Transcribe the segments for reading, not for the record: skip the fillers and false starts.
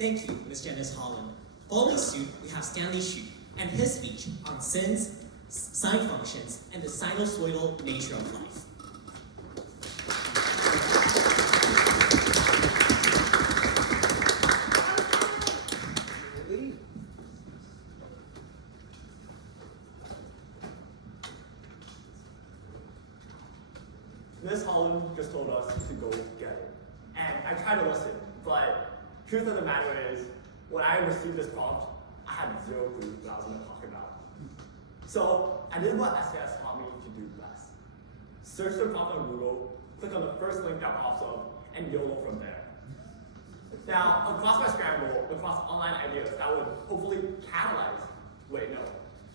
Thank you, Ms. Janice Holland. Following suit, we have Stanley Xu and his speech on sins, sine functions, and the sinusoidal nature of life. Ms. Holland just told us to go get it. And I tried to listen, but truth of the matter is, when I received this prompt, I had zero clue what I was going to talk about. So I did what SAS taught me to do best. Search the prompt on Google, click on the first link that pops up, and YOLO from there. Now, across my scramble, across online ideas that would hopefully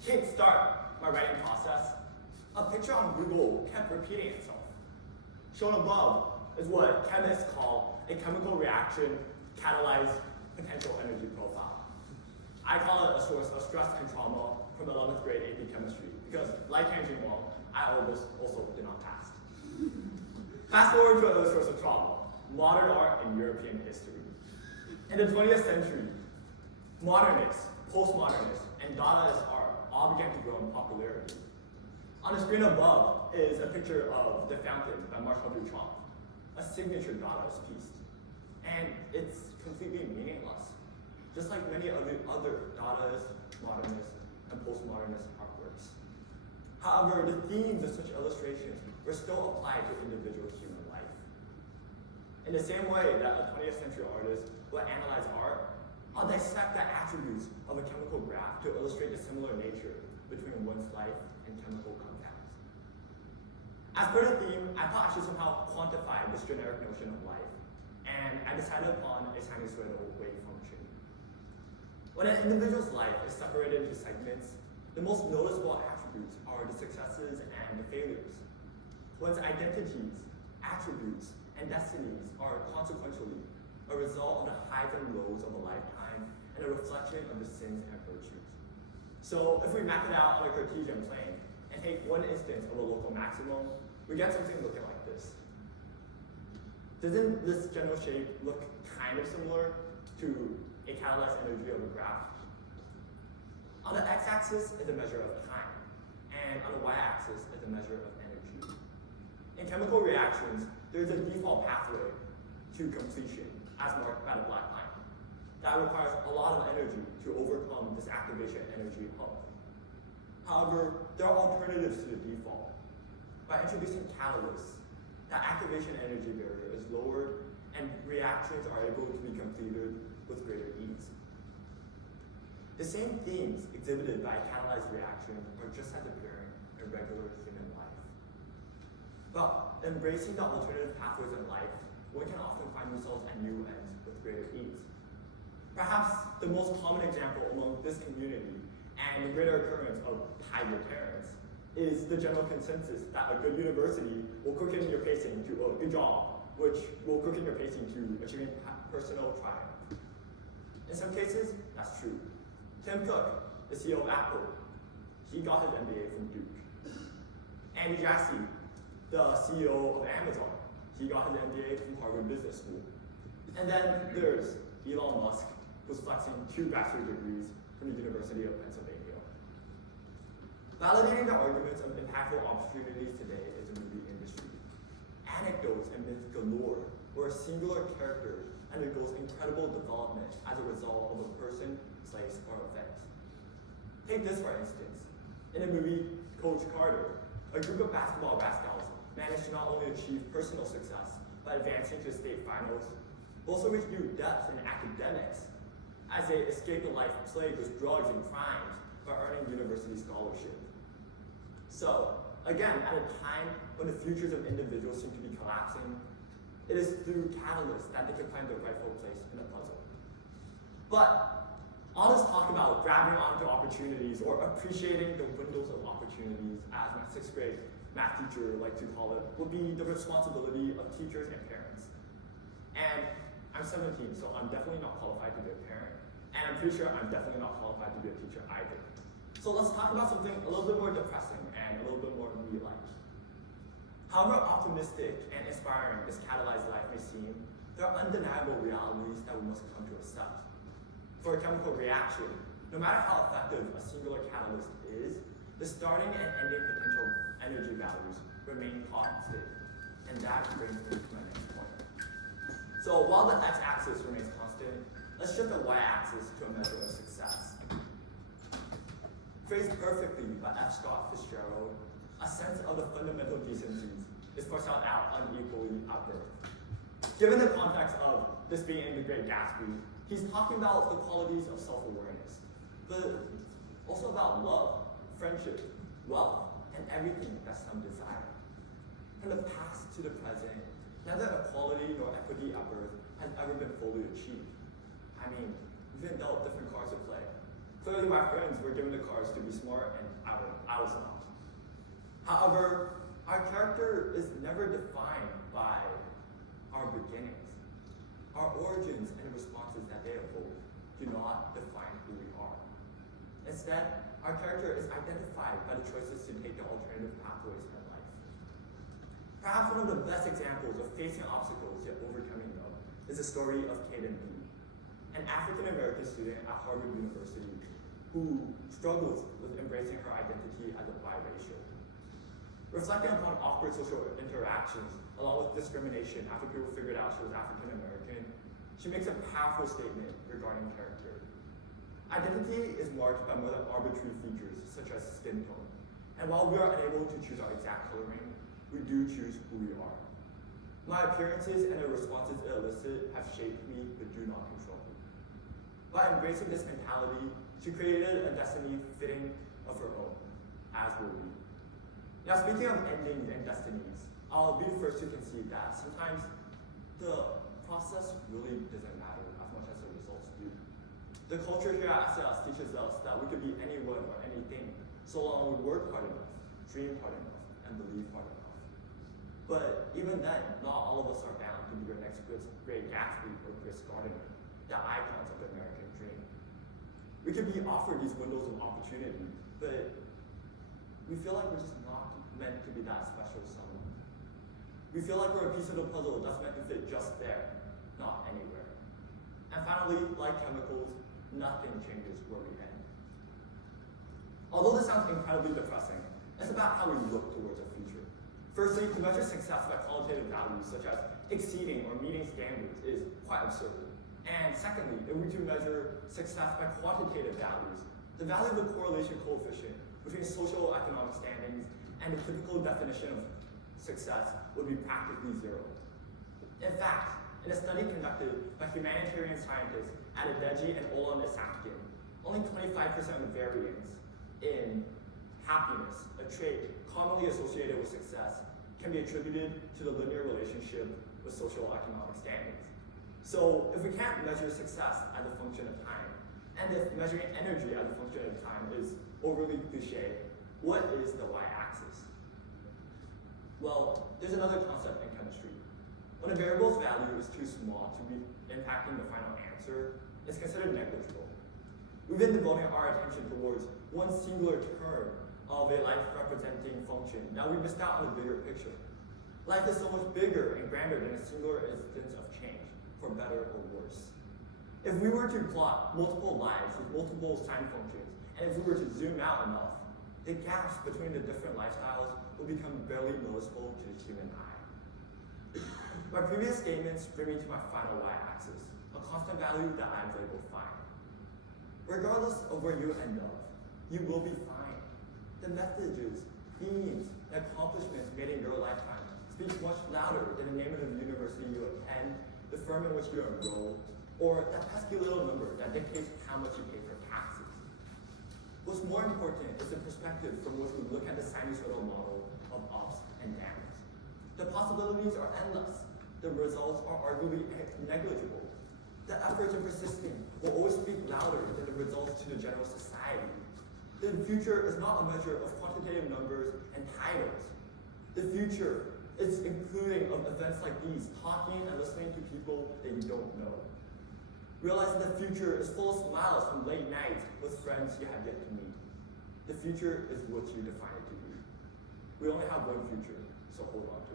kickstart my writing process, a picture on Google kept repeating itself. Shown above is what chemists call a chemical reaction catalyzed potential energy profile. I call it a source of stress and trauma from 11th grade AP chemistry because, like Changing Wong, I almost also did not pass. Fast forward to another source of trauma, modern art and European history. In the 20th century, modernists, postmodernists, and Dadaist art all began to grow in popularity. On the screen above is a picture of The Fountain by Marcel Duchamp, a signature Dadaist piece. And it's completely meaningless, just like many other Dadaist, modernist, and postmodernist artworks. However, the themes of such illustrations were still applied to individual human life. In the same way that a 20th century artist will analyze art, I'll dissect the attributes of a chemical graph to illustrate the similar nature between one's life and chemical compounds. As per the theme, I thought I should somehow quantify this generic notion of life, and I decided upon a sinusoidal wave function. When an individual's life is separated into segments, the most noticeable attributes are the successes and the failures. One's identities, attributes, and destinies are consequentially a result of the highs and lows of a lifetime and a reflection of the sins and virtues. So if we map it out on a Cartesian plane and take one instance of a local maximum, we get something looking like this. Doesn't this general shape look kind of similar to a catalyzed energy of a graph? On the x-axis is a measure of time, and on the y-axis is a measure of energy. In chemical reactions, there's a default pathway to completion, as marked by the black line. That requires a lot of energy to overcome this activation energy hump. However, there are alternatives to the default. By introducing catalysts, that activation energy barrier is lowered and reactions are able to be completed with greater ease. The same themes exhibited by a catalyzed reaction are just as apparent in regular human life. But embracing the alternative pathways in life, one can often find themselves at new ends with greater ease. Perhaps the most common example among this community and the greater occurrence of hybrid parents is the general consensus that a good university will quicken your pacing to a good job, which will quicken your pacing to achieving personal triumph. In some cases, that's true. Tim Cook, the CEO of Apple, he got his MBA from Duke. Andy Jassy, the CEO of Amazon, he got his MBA from Harvard Business School. And then there's Elon Musk, who's flexing 2 bachelor's degrees from the University of Pennsylvania. Validating the arguments of impactful opportunities today is the movie industry. Anecdotes and myths galore, where a singular character undergoes incredible development as a result of a person, place, or event. Take this for instance. In the movie Coach Carter, a group of basketball rascals managed to not only achieve personal success by advancing to state finals, but also reach new depths in academics as they escape a life plagued with drugs and crimes by earning university scholarship. So, again, at a time when the futures of individuals seem to be collapsing, it is through catalysts that they can find their rightful place in the puzzle. But all this talk about grabbing onto opportunities or appreciating the windows of opportunities, as my 6th grade math teacher liked to call it, would be the responsibility of teachers and parents. And I'm 17, so I'm definitely not qualified to be a parent. And I'm pretty sure I'm definitely not qualified to be a teacher either. So let's talk about something a little bit more depressing and a little bit more real-like. However optimistic and inspiring this catalyzed life may seem, there are undeniable realities that we must come to accept. for a chemical reaction, no matter how effective a singular catalyst is, the starting and ending potential energy values remain constant. And that brings me to my next point. So while the x-axis remains constant, let's shift the y-axis to a measure of success. Phrased perfectly by F. Scott Fitzgerald, a sense of the fundamental decencies is parceled out unequally at birth. Given the context of this being in The Great Gatsby, he's talking about the qualities of self-awareness, but also about love, friendship, wealth, and everything that some desire. From the past to the present, neither equality nor equity at birth has ever been fully achieved. I mean, we've been dealt different cards to play. Clearly my friends were given the cards to be smart, and I was not. However, our character is never defined by our beginnings. Our origins and responses that they evoke do not define who we are. Instead, our character is identified by the choices to take the alternative pathways in life. Perhaps one of the best examples of facing obstacles yet overcoming them is the story of Caden B, an African-American student at Harvard University who struggles with embracing her identity as a biracial. Reflecting upon awkward social interactions, along with discrimination after people figured out she was African-American, she makes a powerful statement regarding character. Identity is marked by more than arbitrary features, such as skin tone. And while we are unable to choose our exact coloring, we do choose who we are. My appearances and the responses it elicit have shaped me, but do not control me. By embracing this mentality, she created a destiny fitting of her own, as will we. Now, speaking of endings and destinies, I'll be the first to concede that sometimes the process really doesn't matter as much as the results do. The culture here at SLS teaches us that we could be anyone or anything, so long we work hard enough, dream hard enough, and believe hard enough. But even then, not all of us are bound to be your next Great Gatsby or Chris Gardner, the icons of the American dream. We could be offered these windows of opportunity, but we feel like we're just not meant to be that special someone. We feel like we're a piece of the puzzle that's meant to fit just there, not anywhere. And finally, like chemicals, nothing changes where we end. Although this sounds incredibly depressing, it's about how we look towards our future. Firstly, to measure success by qualitative values such as exceeding or meeting standards is quite absurd. And secondly, if we to measure success by quantitative values, the value of the correlation coefficient between social economic standings and the typical definition of success would be practically zero. In fact, in a study conducted by humanitarian scientists at Adeji and Olan Isakyan, only 25% of variance in happiness, a trait commonly associated with success, can be attributed to the linear relationship with social economic standings. So if we can't measure success as a function of time, and if measuring energy as a function of time is overly cliche, what is the y-axis? Well, there's another concept in chemistry. When a variable's value is too small to be impacting the final answer, it's considered negligible. We've been devoting our attention towards one singular term of a life-representing function. Now we missed out on the bigger picture. Life is so much bigger and grander than a singular instance of change, for better or worse. If we were to plot multiple lives with multiple sine functions, and if we were to zoom out enough, the gaps between the different lifestyles will become barely noticeable to the human eye. My previous statements bring me to my final y-axis, a constant value that I've labeled fine. Regardless of where you end up, you will be fine. The messages, themes, and accomplishments made in your lifetime speak much louder than the name of the university you attend, the firm in which you enroll, or that pesky little number that dictates how much you pay for taxes. What's more important is the perspective from which we look at the sinusoidal model of ups and downs. The possibilities are endless. The results are arguably negligible. The efforts in persisting will always speak louder than the results to the general society. The future is not a measure of quantitative numbers and titles. The future is including of events like these, talking and listening to people that you don't know. Realizing the future is full of smiles from late nights with friends you have yet to meet. The future is what you define it to be. We only have one future, so hold on to it.